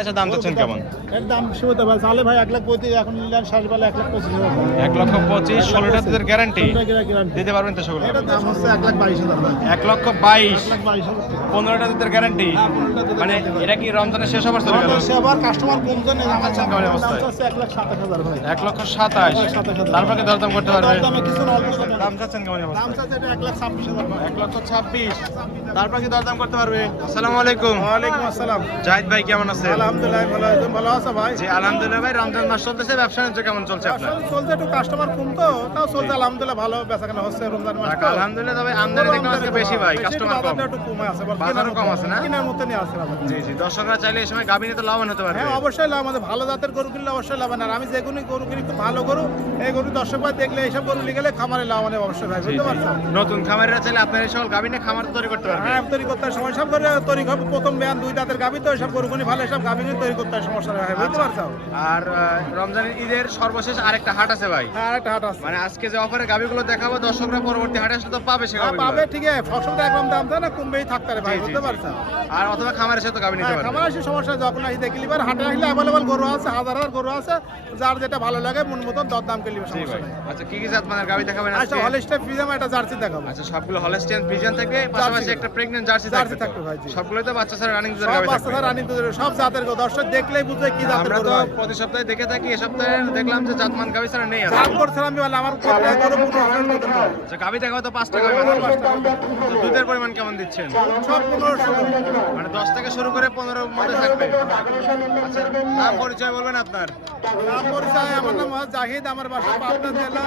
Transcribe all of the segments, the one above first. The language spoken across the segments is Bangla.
আচ্ছা, দাম চাচ্ছেন কেমন? এর দাম সীমিত ভাই, চালে ভাই 1,35,000, এখন নিলেন শেষ বেলা 1,25,000। 1,25,000, 16টা দুধের গ্যারান্টি দিতে পারবেন তো সেগুলো? এটার দাম হচ্ছে 1,22,000 ভাই। 1,22,000, 1,22,000 15টা দুধের গ্যারান্টি। মানে এটা কি রমজানের শেষ অবস্থা চলে গেল? সে আবার কাস্টমার কমছে না, আমার আচ্ছা, কেমন অবস্থা? দাম হচ্ছে 1,27,000 ভাই। 1,27,000, তারপর কি দরদাম করতে পারবে? দামে কিছু না, অল্প দামে। দাম চাচ্ছেন কেমন অবস্থা? দাম চাচ্ছে এটা 1,26,000 ভাই। 1,26,000, তারপর কি দরদাম করতে পারবে? আসসালামু আলাইকুম। ওয়ালাইকুম আসসালাম। জাহিদ ভাই কেমন আছেন? আলহামদুলিল্লাহ ভালো আছি, ভালো আছো ভাই? জি আলহামদুলিল্লাহ ভাই, রমজান মাস চলতেছে, ব্যবসা বাণিজ্য কেমন চলছে আপনার? আসলে চলছে, একটু কাস্টমার কম তো, তাও চলছে আলহামদুলিল্লাহ, ভালো বেচাকেনা হচ্ছে রমজান মাস তো। আলহামদুলিল্লাহ, তবে আমদানি দেখলাম আজকে বেশি ভাই, কাস্টমার কম। বাজারটা একটু কম আছে, বাজারও কম আছে না? কিনার মতো নিয়ে আছে বাজার। জি জি, দর্শকরা চাইলে এই সময় গাভী নিতে লাভবান হতে পারবে। হ্যাঁ অবশ্যই লাভ, আমাদের ভালো জাতের গরু কিনলে অবশ্যই লাভ। আর আমি যে কোনো গরু কিনি খুব ভালো গরু, এই গরু দর্শক ভাই দেখলে এইসব গরু নিয়ে গেলে খামারে লাভ মানে অবশ্যই ভাই, বুঝতে পারছো? নতুন খামারিরা চাইলে আপনার এই সকল গাভী নিয়ে খামার তৈরি করতে পারবে। হ্যাঁ তৈরি করতে হয়, সময় সব করে তৈরি হবে। প্রথম বেয়ান 2 দাঁতের গাভী তো, সব গরু কিনি ভালো, সব গাভী কিনে তৈরি করতে হয়, সমস্যা হয়, বুঝতে পারছো? আর রমজানের ঈদের সর্বশেষ আরেকটা হাট আছে ভাই। হ্যাঁ আরেকটা হাট আছে, মানে আজকে যে অফারে গাভীগুলো দেখাবো, দর্শকরা পরবর্তী হাটে আসলে তো পাবে সে গাভীগুলো। পাবে, ঠিক আছে। ফসল তো একদম দাম থাকে না, কমবেই থাকতে পারে ভাই, জি, জি, বুঝতে জি। পারছো? আর অথবা খামারের সাথে গাভী নিতে পারবে। খাবার আসে সমস্যা, যখন আসি দেখলি এবার হাটে আসলে অ্যাভেলেবল গরু আছে, হাজার হাজার গরু আছে, যার যেটা ভালো লাগে মন মতন দরদাম করলে জি সমস্যা ভাই। নেই। আচ্ছা, কি কি জাত মানের গাভী দেখাবেন আচ্ছা, আজকে? হলিস্টার ফ্রিজাম একটা জার্সি দেখাবো। আচ্ছা, সবগুলো হলস্টিয়ান ফ্রিজিয়ান থাকবে, পাশাপাশি একটা প্রেগন্যান্ট জার্সি জার্সি থাকবে। থাকবে ভাই, জি। সবগুলোই তো বাচ্চা ছাড়া রানিং দুধের সব গাভী বাচ্চা থাকবে। রানী দুধের, সব জাতের গরু দর্শক দেখলেই বুঝবে কি জাতের আমরা গরু তো ভাই। প্রতি সপ্তাহে দেখে থাকি, এই সপ্তাহে দেখলাম যে জাতমান গাভী ছাড়া নেই আছে। দাম করছিলাম আমি, বলে আমার প্রত্যেক গরু 15 দুধের গরু। আচ্ছা, গাভী দেখাও তো 5 টাকা দুধের পরিমাণ কেমন দিচ্ছেন? সব 15 মানে 10 থেকে শুরু করে 15 মধ্যে থাকবে। আচ্ছা, নাম পরিচয় বলবেন আপনার? নাম পরিচয়, আমার নাম মোহাম্মদ জাহিদ, আমার বাসা পাবনা জেলা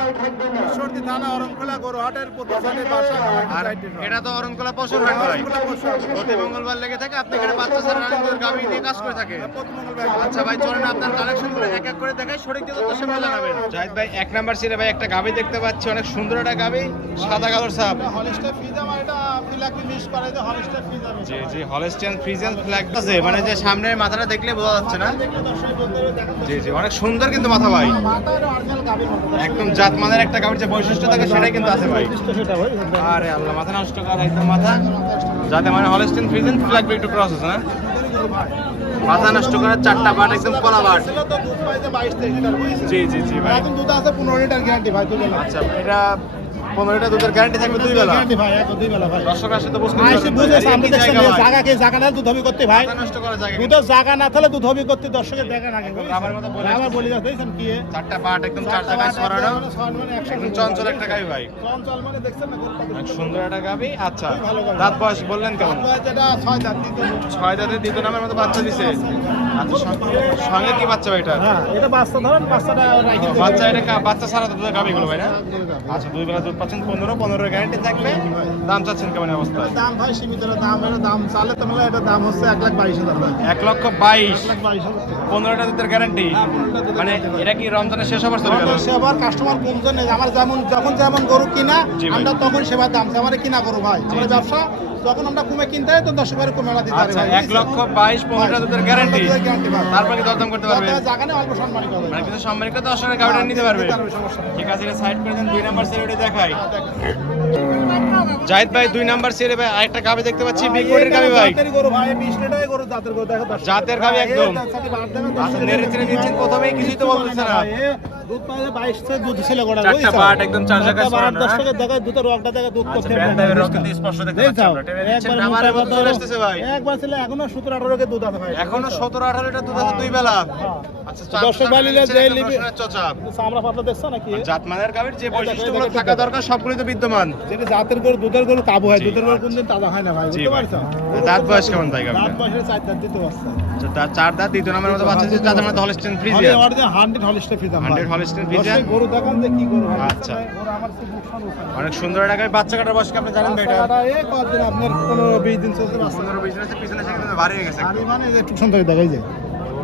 ঈশ্বরদী থানা অরণখোলা গরুহাটের প্রতিষ্ঠানে বাসা। আর এটা তো অরণকোলা পশুর হাট ভাই, অরণখোলা পশু হাট। প্রতি মঙ্গলবার লেগে থাকে। আপনি এখানে বাচ্চা ছাড়া রানিং দুধের গাভী নিয়ে কাজ করে থাকে। প্রতি মঙ্গলবার। আচ্ছা ভাই, চলেন আপনার কালেকশনগুলো এক এক করে দেখাই, সঠিক দিয়ে তো সেগুলো জানাবেন। জাহিদ ভাই, 1 নাম্বার সিরে ভাই একটা গাভী দেখতে পাচ্ছি, অনেক সুন্দর একটা গাভী, সাদা কালোর ছাপ। হলিস্টার ফ্রিজাম, আর এটা ফিলাকি মিক্স করে যে হলিস্টার ফ্রিজাম। জি জি, হলস্টিয়ান ফ্রিজিয়ান ফ্ল্যাগ আছে, মানে যে সামনের মাথাটা দেখলে বোঝা যাচ্ছে না। দেখলে দর্শক বলতে হবে, দেখেন তো। জি জি, অনেক সুন্দর কিন্তু মাথা ভাই, মাথার অরিজিনাল গাভীর মতো দর্শক। একদম জাতমানের একটা গাভীর যে বৈশিষ্ট্য থাকে সেটাই কিন্তু আছে ভাই। সেটা ভাই। আরে আল্লাহ, মাথা নষ্ট করা একদম মাথা, যাতে মানে হলস্টিয়ান ফ্রিজিয়ান ফ্ল্যাগ একটু ক্রস আছে না, মাথা নষ্ট করার 4টা বাট একদম কলা বাট। ছিল তো দুধ পাইছে 22-23 লিটার, বুঝছেন? জি জি জি ভাই। এখন দুধ আছে 15 লিটার গ্যারান্টি ভাই, দুধ বেলা। আচ্ছা, এটা 15টা দুধের গ্যারান্টি থাকবে 2 বেলা। গ্যারান্টি ভাই, এক 2 বেলা ভাই। দর্শক আসলে তো বুঝতে আইসে পারবেন বুঝে ভাই, সামনে কি দেখছেন, জায়গা ভাই? জায়গা কে জায়গা না দুধ হবি করতে ভাই। মাথা নষ্ট করা জায়গা কিন্তু। দুধের জায়গা না থাকলে দুধ হবি করতে দর্শকের দেখেন আগে। আমার মতো বলে আমার বলি যাচ্ছে, দেখছেন কি এ? 4টা বাট একদম 4 জায়গায় ছড়ানো, মানে 100 একদম চঞ্চল একটা গাভী ভাই, চঞ্চল মানে দেখছেন না গরুটা অনেক সুন্দর একটা গাভী। আচ্ছা, ভালো গাভী। দাঁত বয়স বললেন কেমন? যেটা 6 দাঁত দিতে। 6 দাঁতের দ্বিতীয় নামের মতো বাচ্চা দিছে। আচ্ছা, সঙ্গে কি বাচ্চা ভাই এটা? হ্যাঁ এটা বাচ্চা ধরেন, বাচ্চাটা রাখি দেবেন। বাচ্চা, এটা বাচ্চা ছাড়া তো দুধের গাভীগুলো ভাই না? আচ্ছা, 2 বেলা দুধ পাচ্ছেন, 15 গ্যারান্টি থাকবে। দাম চাচ্ছেন কেমন অবস্থায়? দাম ভাই সীমিত না, দাম এর দাম চালে তো মেলা, এটা দাম হচ্ছে 1,22,000 ভাই। 1,22,000, 1,22,000। 15টা দুধের গ্যারান্টি। মানে এটা কি রমজানের শেষ অবস্থা চলে গেল? সেবার কাস্টমার কমছে না, আমার যেমন যখন যেমন গরু কিনা জি ভাই। আমরা তখন সেবার দাম চাই, আমার কিনা গরু ভাই, আমরা ব্যবসা যখন আমরা কমে কিনতে হয় তো 10 কমে দিতে পারি আচ্ছা, ভাই। 1,22,000, 15টা দুধের গ্যারান্টি। গ্যারান্টি ভাই। তারপর কি দরদাম করতে পারবে? জায়গা নেই, অল্প সম্মানিত হবে। মানে কিছু সম্মানিত দর্শকের গাভীটা নিতে পারবে। সমস্যা নেই। ঠিক আছে, এটা সাইড করে দেন। 2 নাম্বার সেরিটা দেখাই। জাহিদ ভাই, 2 নাম্বার সেরে ভাই আরেকটা গাভী দেখতে পাচ্ছি, বিগ বডির গাভী ভাই, জাতের গরু ভাই, 20 লিটারের গরু, জাতের গরু দেখো দর্শক। জাতের গাভী একদম। এই সাথে বাদ দেবে, আচ্ছা, নেড়ে চেড়ে দিচ্ছেন প্রথমেই, কিছুই তো বলতেছে না। ভাই, এ দুধ পাইছে 22 থেকে দুধ ছিল গোড়া, 4টা বাট একদম 4 জায়গায় ছড়ানো, দশ টাকা দেখা দুধের রকটা দেখা দুধ আচ্ছা, করতে ব্যান্ডাবের রক্ত দিয়ে স্পষ্ট দেখতে পাচ্ছি আমরা। টেনে দিচ্ছেন, নামারে মতো চলে আসতেছে ভাই। একবার ছিল, এখনো 17-18 কে দুধ আছে ভাই। এখনো 17-18 লিটার দুধ আছে 2 বেলা। আচ্ছা, দর্শক ভাই নিলে যে নিবে, চচাপ আমরা পাতলা দেখছো নাকি? জাতমানের গাভীর যে বৈশিষ্ট্যগুলো থাকা দরকার সবগুলোই তো বিদ্যমান। যেটা জাতের গরু, দুধের গরু তাবু হয়, জি। দুধের গরু কোনদিন তাজা হয় না ভাই, জি বুঝতে ভাই। পারছো? দাঁত বয়স কেমন তাই গাভীর? দাঁত বয়সে 4 দাঁত দিতে পারছে। আচ্ছা, তার 4 দাঁত, দ্বিতীয় নামের মতো বাচ্চা দিচ্ছে, তাদের মধ্যে হলস্টিয়ান ফ্রিজিয়ান। 100 হলিস্টার ফিজাম 100 Holstein Friesian. গরু দেখান যে কি গরু ভাই। আচ্ছা। গরু আমার খুব বুকসান উঠায়। অনেক সুন্দর একটা গাভী, বাচ্চা কাটার বয়স কি আপনি জানেন ভাই এটা? বাচ্চাটা এই কতদিন আপনার 15-20 দিন চলছে বাচ্চা। 15-20 দিন আছে, পিছনে সে কিন্তু ভারী হয়ে গেছে। আর মানে যে একটু সুন্দর দেখাই যায়।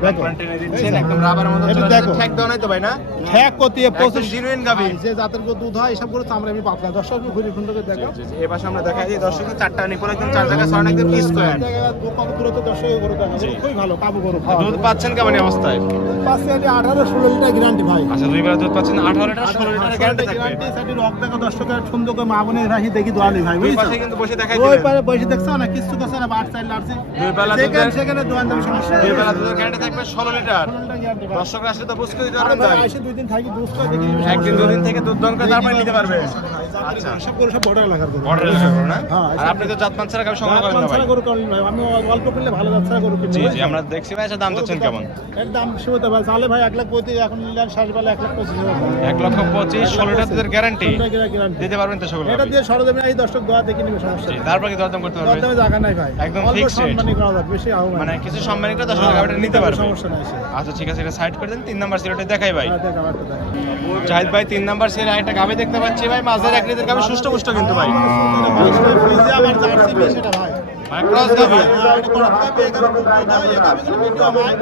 দেখো। টেনে দিচ্ছেন একদম রাবারের মতো এটা চলে আসছে। দেখো। ঠ্যাক দেওয়া নাই তো ভাই না? ঠ্যাক করতে একদম genuine গাভী। যে জাতের গরু দুধ হয় এসব গরু চামড়া এমনি পাতলা। দর্শক ঘুরে সুন্দর করে দেখো। জি, জি, এই পাশে আমরা দেখাই দিই দর্শকদের চারটা নিপুণ একদম চার জায়গায় ছড়ানো একদম স্কোয়ার। কত দূরত্ব দর্শক গরু দেখো। জি। খুবই ভালো কাবু গরু। দুধ পাচ্ছেন কেমন এই অবস্থায়? পাশে 18-16 লিটার গ্যারান্টি ভাই। আচ্ছা, দুই বেলা দুধ পাচ্ছেন 18 লিটার 16 লিটার গ্যারান্টি থাকবে। গ্যারান্টি সাইডে রক দেখো দর্শকের সুন্দর করে মা বোনের রাখি দেখি দোয়ালি ভাই দুই বুঝছো? পাশে কিন্তু বসে দেখাই ওই দিবেন। পারে বসে দেখছো না কিছু কথা না বাট চাইলে আসছে। দুই বেলা যেখানে দুধের সেখানে দোয়ান দাম সমস্যা। দুই বেলা দুধের গ্যারান্টি থাকবে 16 লিটার। 16 লিটার গ্যারান্টি ভাই। দর্শকরা আসলে তো বুঝতে দিতে আরে পারবেন ভাই ভাই। আইসে 2 দিন থাকি দুধ করে দেখি। একদিন দুদিন থেকে দুধ দন করে তারপরে নিতে পারবে। আচ্ছা, সব গরু সব বর্ডার এলাকার গরু। অর্ডার করবো না? হ্যাঁ, আর আপনি তো জাতমান ছাড়া কাউকে সংগ্রহ করেন না ভাই। ছাড়া গরু করলেন ভাই। আমি অল্প করলে ভালো জাত ছাড়া গরু কিনবো। জি, জি, আমরা দেখছি ভাই। আচ্ছা, দাম চাচ্ছেন কেমন? এর দাম সীমিত ভাই। তাহলে ভাই 1,35,000 এখন নিলেন শেষ বেলা 1,25,000 1,25,000 16 লিটার দুধের গ্যারান্টি 16 লিটার গ্যারান্টি। দিতে পারবেন তো সেগুলো? এটা দিয়ে সরজমিনে এই দর্শক দোয়া দেখে নিবে সমস্যা জি, নেই। তারপর কি দরদাম করতে পারবে? দরদামে জায়গা নাই ভাই। একদম অল্প fixed rate। সম্মানী করা যাবে, বেশি আহ্বান। মানে কিছু সম্মানিত দর্শক গাড়িটা নিতে পারবে। সমস্যা নাই সে। আচ্ছা, ঠিক আছে, এটা সাইড করে দেন। 3 নাম্বার সিরিয়ালটা দেখাই ভাই। হ্যাঁ, দেখা বার্তা দেখা। জাহিদ ভাই 3 নাম্বার সিরিয়াল একটা গাবে দেখতে পাচ্ছি ভাই। মাঝের এক লিটার গাবে সুষ্ট পুষ্ট কিন্তু ভাই। ফ্রিজে আবার জার্সি বেশ এটা ভাই। মানে ক্রস গাবে। এটা করা থাকবে, এখানে খুব দুধ হয়, এই গাভীগুলো ভিডিও হয়।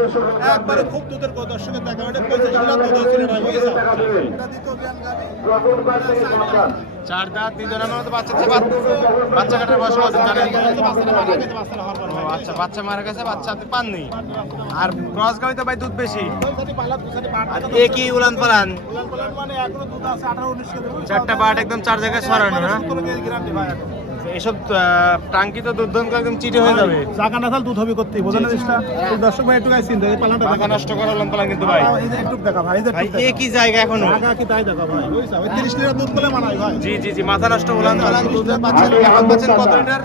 একবারে খুব দুধের গো দর্শকের দেখা। এটা 25 লিটার দুধ হয়েছিল ভাই, বুঝছো? এটা দ্বিতীয় জ্ঞান গাভী। চার দাঁত দ্বিতীয় নামের মতো বাচ্চা আছে। বাচ্চা কাটার বয়স কত জানেন? বাচ্চারা মারা গেছে, বাচ্চারা হওয়ার পর ও ভাই। আচ্ছা, বাচ্চা মারা গেছে, বাচ্চা আপনি পাননি। আর ক্রস গাবে তো ভাই দুধ বেশি। দুই পালা, দুই সাইডে বাট আর থাকা একই উলান পালান। উলান পালান মানে এখনো দুধ আছে 18-19 কেজি, বুঝছো? চারটা বাট একদম চার জায়গায় ছড়ানো না? 17 কেজি গ্যারান্টি ভাই এখন। এইসব টাঙ্কি তো দুধ দন করে একদম চিটে হয়ে যাবে। জায়গা না থাকলে দুধ হবে করতেই, বোঝেন না জিনিসটা? এই দর্শক ভাই একটু গায়ে চিন্তা, এই পালানটা মাথা দেখা। নষ্ট করা উলান পালান কিন্তু ভাই। এই যে একটু দেখা ভাই, এই যে ভাই একটু দেখা। একই জায়গা এখনো। জায়গা কি তাই দেখা ভাই, বুঝছো? ওই 30 লিটার দুধ বলে মানায় ভাই। জি, জি, জি, মাথা নষ্ট উলান পালান দুধের পাচ্ছেন। এখন পাচ্ছেন কত লিটার?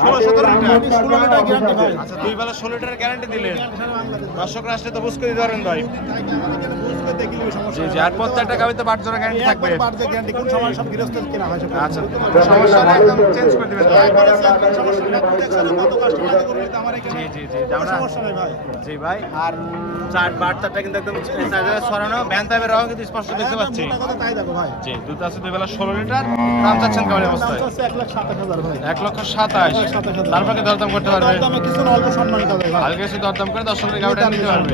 16-17 লিটার। 16 লিটার গ্যারান্টি ভাই। আচ্ছা, দুই বেলা 16 লিটারের গ্যারান্টি দিলেন। সারা বাংলাদেশ। দর্শকরা আসলে তো বুঝতে দিতে পারবেন ভাই। আমাদের বুঝ করে দেখলে সমস্যা জি, নেই। জি, আর প্রত্যেকটা গাবিতে বাট জোড়া গ্যারান্টি থাকবে। একবার বাড়ছে গ্যারান্টি, কোন সময় সব গৃহস্থ কেনা হয় সব। আচ্ছা, সমস্যা নেই, একদম চেঞ্জ করে দিবেন ভাই। একবারে কোন সমস্যা নেই। আপনি দেখছেন না কত কাস্টমার করে নিতে আমার এখানে। জি, জি, জি, কোনো আমরা- সমস্যা নাই ভাই। জি ভাই। আর চার বাটটা কিন্তু একদম চার জায়গায় ছড়ানো। ভ্যান টাইপের রং কিন্তু স্পষ্ট দেখতে পাচ্ছি। একদম মোটা কথা তাই দেখো ভাই। জি, দুধ আছে দুই বেলা 16 লিটার। দাম চাচ্ছেন কেমন দাম অবস্থায়? হচ্ছে 1,27,000 ভাই। 1,27,000। তারপরে দরদাম করতে পারবে। দামে কিছু না, অল্প সম্মানিত হবে ভাই। হালকা কিছু দরদাম করে দর্শকের গাড়িটা নিতে পারবে।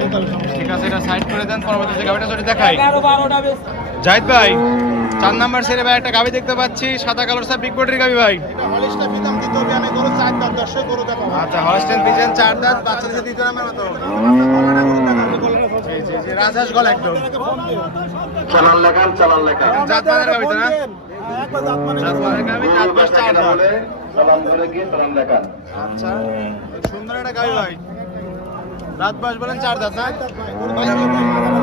ঠিক আছে, এটা সাইড করে দেন। পরবর্তী যে গাড়িটা সেটা দেখাই। জাহিদ ভাই 4 নাম্বার সেরে ভাই একটা গাবি দেখতে পাচ্ছি, সাদা কালার সব বিগ বডির গাবি ভাই। এটা হলিস্টার ফিদাম দিতে হবে, আমি গরু 4 দাঁত দর্শক গরু দেখো ভাই। আচ্ছা, হলস্টেইন ফ্রিজিয়ান 4 দাঁত, বাচ্চা দিতে 2 নাম্বার মতো। জি, জি, জি, রাজহাঁস গলা একদম। চালান লেখান চালান লেখান জাত মানের গাবি তো না? একবার জাত মানে জাত মানের গাবি, দাঁত বাস 4 দাঁত। বলে চালান ধরে গিয়ে চালান লেখান আচ্ছা, সুন্দর একটা গাবি ভাই। দাঁত বাস বলেন 4 দাঁত না?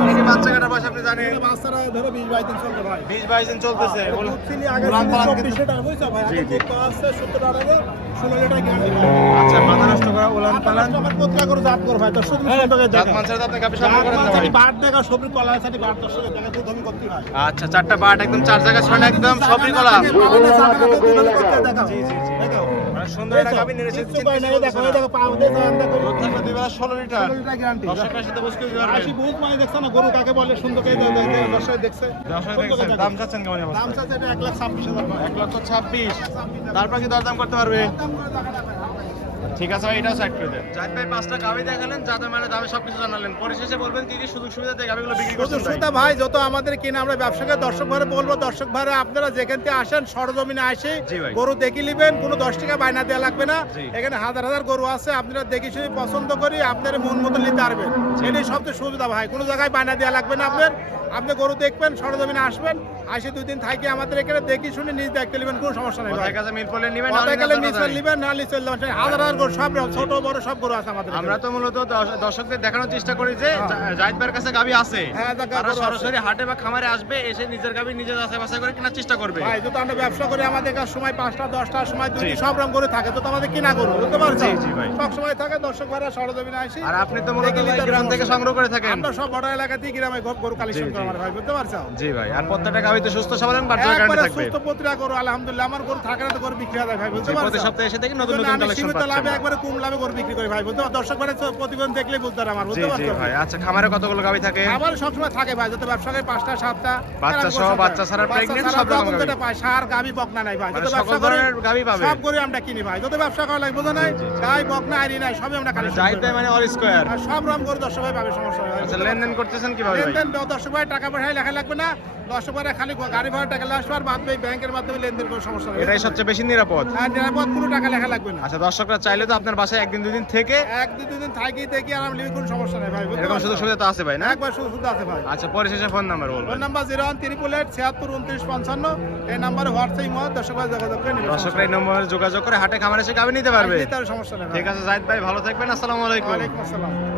এই বাচ্চা কাটার বয়স আপনি জানেন। বাচ্চারা ধরো 20-22 দিন চলতে ভাই। 20-22 দিন চলতেছে। বলুন, দুধ আগে উলান পালান 24 কিন্তু- লিটার বুঝছো ভাই। জি, আগে জি। দুধ তো আসছে 17 টাকা আগে 16 লিটার গ্যারান্টি ভাই। আচ্ছা, মাথা নষ্ট করা উলান পালান। আমার কোতলা করে জাত কর ভাই, দর্শক তুমি সুন্দর করে জাত দেখো। মানসার আপনি গাবি সামনে করেন না ভাই। বাট দেখা সবরি কলা আছে, বাট দর্শকের দেখা দুধ আমি করতে ভাই। আচ্ছা, 4টা বাট একদম 4 জায়গায় ছড়ানো, একদম সবই কলা। জি জি, জি, জি। মানে সুন্দর একটা গাবি নেড়েছে। দেখো এই দেখো পাও দেখো দেখো দুধ থাকবে 2 বেলা 16 লিটার। 16 litre guarantee. দর্শকের সাথে বুঝতে দিতে পারবেন। আশি বহুত মানে দেখছ না গরু কাকে বলে সুন্দর করে দর্শক দেখছে। দর্শক সুন্দর করে দেখছেন, দেখো। দাম চাচ্ছেন কেমন দাম অবস্থা? চাচ্ছে এটা 1,26,000 ভাই। 1,26,000। তারপর কি দরদাম করতে পারবে? ঠিক আছে ভাই, এটাও সাইড করে দেন। জাহিদ ভাই 5টা গাবি দেখালেন, যাদের মানে দামে সবকিছু জানালেন। পরিশেষে বলবেন কি কি সুযোগ সুবিধা দিয়ে গাবিগুলো বিক্রি করছেন ভাই? সুতা ভাই যত আমাদের কিনে আমরা ব্যবসাকে দর্শক ভাইরে বলবো, দর্শক ভাইরা আপনারা যেখান থেকে আসেন সরজমিনে আসে জি ভাই। গরু দেখে নেবেন, কোনো 10 টাকা বায়না দেওয়া লাগবে না। জি। এখানে হাজার হাজার গরু আছে, আপনারা দেখে শুনে পছন্দ করি আপনার মন মতো নিতে পারবেন। এটাই সবচেয়ে সুবিধা ভাই, কোনো জায়গায় বায়না দেওয়া লাগবে না আপনার। আপনি গরু দেখবেন, সরজমিনে আসবেন, আসে 2 দিন থাকি আমাদের এখানে দেখে শুনে নিজ দেখতে নেবেন, কোনো সমস্যা নেই ভাই। কথায় কাছে মিল পড়লে নিবেন, কথা নাহলে গেলে না নিচে চলে নেবেন, না নিচে নেবেন। হাজার হাজার গরু সব ছোট বড় সব গরু আছে আমাদের আমরা এখানে। তো মূলত দর্শকদের দেখানোর চেষ্টা করি যে জাহিদ ভাইয়ের কাছে গাবি আছে। হ্যাঁ, দেখা তারা গরু আছে। সরাসরি হাটে বা খামারে আসবে, এসে নিজের গাবি নিজে যাচাই বাছাই করে কেনার চেষ্টা করবে। ভাই যত আমরা ব্যবসা করি আমাদের কাছে সময় 5টা 10টার সময় দুই জি। সব রকম করে থাকে, তো আমাদের কিনা করবো বুঝতে পারছো? জি, জি ভাই। সব সময় থাকে দর্শক ভাইরা সরজমিনে আসি। আর আপনি তো মূলত দেখে নিতে গ্রাম থেকে সমস্যা সংগ্রহ করে থাকেন। আমরা সব বড় এলাকাতেই গ্রামে গরু কালেকশন করি। আমার ভাই, বুঝতে পারছো? জি ভাই, আর প্রত্যেকটা গাভী তো সুস্থ সবল এবং বাচ্চা গ্যারান্টি একবারে থাকবে। সুস্থ প্রতিটা গরু, আলহামদুলিল্লাহ। আমার গরু থাকে না তো গরু বিক্রি হয় ভাই, বুঝতে জি, পারছো? প্রতি সপ্তাহে এসে দেখি নতুন এজন্য নতুন আমি কালেকশন সীমিত লাভে পাচ্ছেন। একবারে কম লাভে গরু বিক্রি করি ভাই, বুঝতে পারছো? দর্শক মানে প্রতিবেদন দেখলেই বুঝতে পারে আমার, জি বুঝতে জি পারছো? ভাই, আচ্ছা খামারে কতগুলো গাভী থাকে? আমার সবসময় থাকে ভাই, যাতে ব্যবসা করে 5টা 7টা বাচ্চা সহ, বাচ্চা ছাড়া pregnant সব রকম গাভী। পাই, সার গাভী বকনা নাই ভাই, মানে যত সকল ব্যবসা করে ধরনের গাভী পাবে। সব গরু আমরা কিনি ভাই, যত ব্যবসা করা লাগে বোঝো নাই, গাই বকনা আইরি নাই সবই আমরা মানে খালি জাহিদ ভাই মানে অল স্কয়ার। আর সব রকম গরু দর্শক ভাই পাবে, সমস্যা নেই ভাই, আচ্ছা বুঝতে লেনদেন পারছো? করতেছেন কিভাবে ভাই? লেনদেন দর্শক ভাই টাকা পয়সা লেখা লাগবে না, দর্শক ভাই খালি গাড়ি ভাড়া টাকা লাগবে আর বাদ ব্যাংকের মাধ্যমে লেনদেন করে, সমস্যা নেই। এটাই সবচেয়ে বেশি নিরাপদ। আর নিরাপদ, কোনো টাকা লেখা লাগবে না। আচ্ছা দর্শকরা চাইলে তো আপনার বাসায় একদিন দুদিন থেকে এক দুদিন থাকি দেখি আর আমি লিখি, কোনো সমস্যা নেই ভাই, বুঝতে এরকম পারছো? সুযোগ সুবিধা তো আছে ভাই না? একবার শুধু শুধু আছে ভাই। আচ্ছা পরিশেষে ফোন নাম্বার বলবেন। ফোন নাম্বার 01888 76 এই নাম্বারে হোয়াটসঅ্যাপ মত দর্শক ভাই যোগাযোগ করে নিবেন। দর্শকরা এই নম্বরে যোগাযোগ করে হাটে খামারে এসে গাভী নিতে পারবে। তার সমস্যা নেই ভাই। ঠিক আছে জাহিদ ভাই, ভালো থাকবেন। আসসালামু আলাইকুম। ওয়ালাইকুম আসসালাম।